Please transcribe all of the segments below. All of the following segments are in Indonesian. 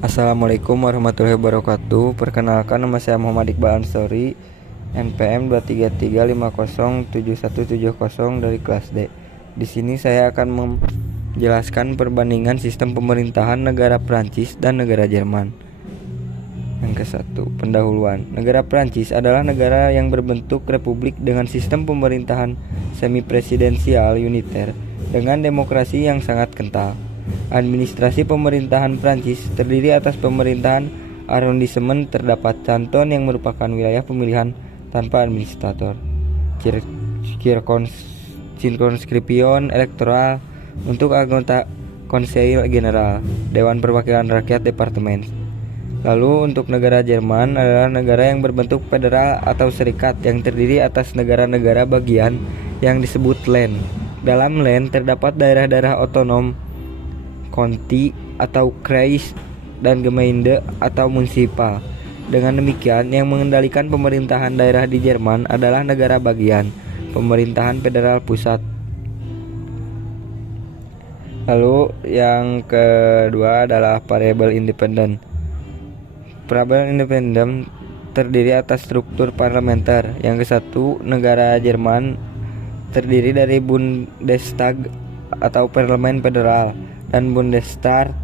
Assalamualaikum warahmatullahi wabarakatuh. Perkenalkan, nama saya Muhammad Iqbal Ansori, NPM 2335070 dari kelas D. Di sini saya akan menjelaskan perbandingan sistem pemerintahan negara Prancis dan negara Jerman. Yang ke-1, pendahuluan. Negara Prancis adalah negara yang berbentuk republik dengan sistem pemerintahan semi-presidensial uniter dengan demokrasi yang sangat kental. Administrasi pemerintahan Prancis terdiri atas pemerintahan arrondissement, terdapat canton yang merupakan wilayah pemilihan tanpa administrator, circonscription elektoral untuk anggota Conseil General, Dewan Perwakilan Rakyat Departemen. Lalu untuk negara Jerman adalah negara yang berbentuk federal atau serikat yang terdiri atas negara-negara bagian yang disebut Land. Dalam Land terdapat daerah-daerah otonom, County atau Kreis, dan Gemeinde atau Municipal. Dengan demikian, yang mengendalikan pemerintahan daerah di Jerman adalah negara bagian, pemerintahan federal pusat. Lalu yang kedua adalah variabel independen. Variabel independen terdiri atas struktur parlementer. Yang ke-1, negara Jerman terdiri dari Bundestag atau parlemen federal dan Bundesrat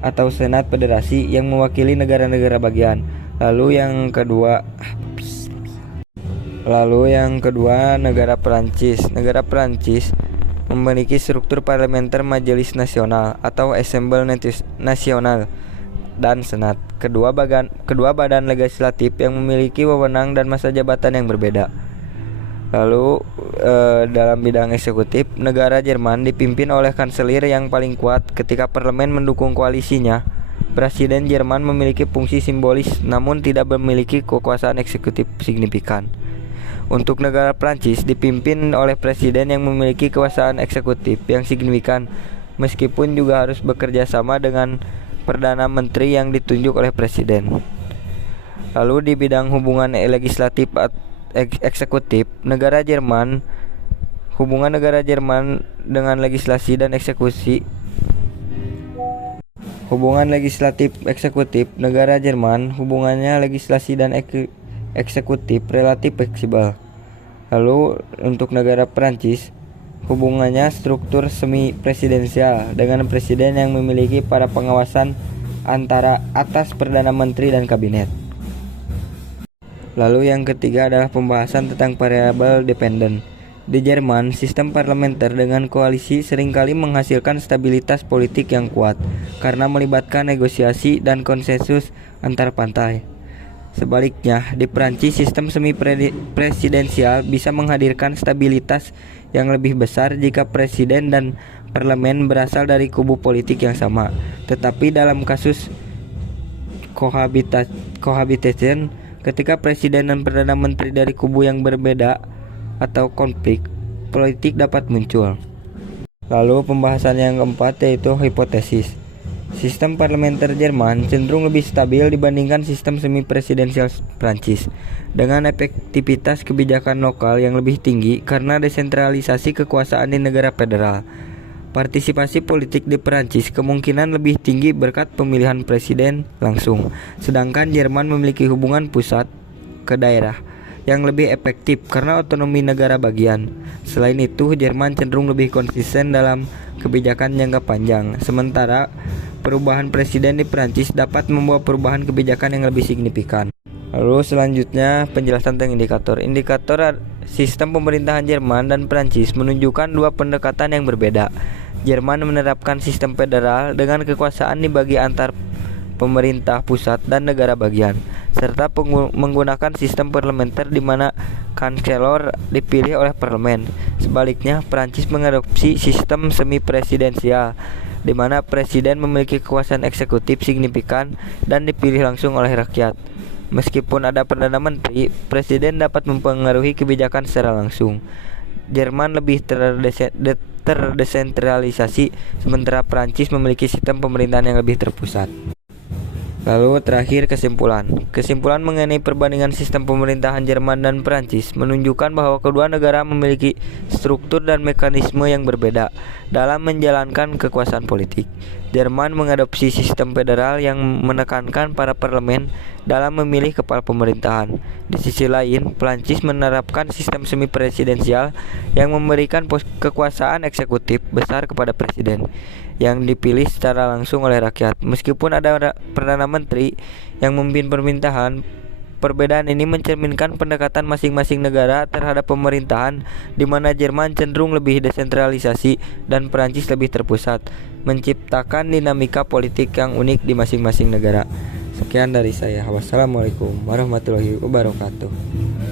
atau Senat Federasi yang mewakili negara-negara bagian. Lalu yang kedua, negara Prancis. Negara Prancis memiliki struktur parlementer Majelis Nasional atau Assemblée Nationale dan Senat. Kedua badan legislatif yang memiliki wewenang dan masa jabatan yang berbeda. Lalu dalam bidang eksekutif, negara Jerman dipimpin oleh kanselir yang paling kuat. Ketika parlemen mendukung koalisinya, presiden Jerman memiliki fungsi simbolis namun tidak memiliki kekuasaan eksekutif signifikan. Untuk negara Prancis dipimpin oleh presiden yang memiliki kekuasaan eksekutif yang signifikan, meskipun juga harus bekerja sama dengan perdana menteri yang ditunjuk oleh presiden. Lalu di bidang hubungan legislatif eksekutif, hubungan negara Jerman dengan legislasi dan eksekusi. Hubungan legislatif eksekutif negara Jerman, hubungannya legislasi dan eksekutif relatif fleksibel. Lalu untuk negara Prancis, hubungannya struktur semi presidensial dengan presiden yang memiliki para pengawasan antara atas perdana menteri dan kabinet. Lalu yang ketiga adalah pembahasan tentang variabel dependen. Di Jerman, sistem parlementer dengan koalisi seringkali menghasilkan stabilitas politik yang kuat karena melibatkan negosiasi dan konsensus antar partai. Sebaliknya, di Prancis, sistem semi-presidensial bisa menghadirkan stabilitas yang lebih besar jika presiden dan parlemen berasal dari kubu politik yang sama. Tetapi dalam kasus cohabitation, ketika presiden dan perdana menteri dari kubu yang berbeda atau konflik politik dapat muncul. Lalu pembahasan yang keempat yaitu hipotesis. Sistem parlementer Jerman cenderung lebih stabil dibandingkan sistem semi-presidensial Prancis, dengan efektivitas kebijakan lokal yang lebih tinggi karena desentralisasi kekuasaan di negara federal. Partisipasi politik di Perancis kemungkinan lebih tinggi berkat pemilihan presiden langsung, sedangkan Jerman memiliki hubungan pusat ke daerah yang lebih efektif karena otonomi negara bagian. Selain itu, Jerman cenderung lebih konsisten dalam kebijakan jangka panjang, sementara perubahan presiden di Perancis dapat membawa perubahan kebijakan yang lebih signifikan. Lalu selanjutnya penjelasan tentang indikator. Indikator sistem pemerintahan Jerman dan Perancis menunjukkan dua pendekatan yang berbeda. Jerman menerapkan sistem federal dengan kekuasaan dibagi antar pemerintah pusat dan negara bagian, serta menggunakan sistem parlementer di mana kanselor dipilih oleh parlemen. Sebaliknya, Prancis mengadopsi sistem semi-presidensial di mana presiden memiliki kekuasaan eksekutif signifikan dan dipilih langsung oleh rakyat. Meskipun ada perdana menteri, presiden dapat mempengaruhi kebijakan secara langsung. Jerman lebih terdesentralisasi, sementara Prancis memiliki sistem pemerintahan yang lebih terpusat. Lalu terakhir kesimpulan mengenai perbandingan sistem pemerintahan Jerman dan Prancis menunjukkan bahwa kedua negara memiliki struktur dan mekanisme yang berbeda. dalam menjalankan kekuasaan politik. Jerman mengadopsi sistem federal yang menekankan para parlemen dalam memilih kepala pemerintahan. Di sisi lain, Prancis menerapkan sistem semi presidensial yang memberikan kekuasaan eksekutif besar kepada presiden yang dipilih secara langsung oleh rakyat. Meskipun ada perdana menteri yang memimpin pemerintahan, perbedaan ini mencerminkan pendekatan masing-masing negara terhadap pemerintahan, di mana Jerman cenderung lebih desentralisasi dan Perancis lebih terpusat, menciptakan dinamika politik yang unik di masing-masing negara. Sekian dari saya. Wassalamualaikum warahmatullahi wabarakatuh.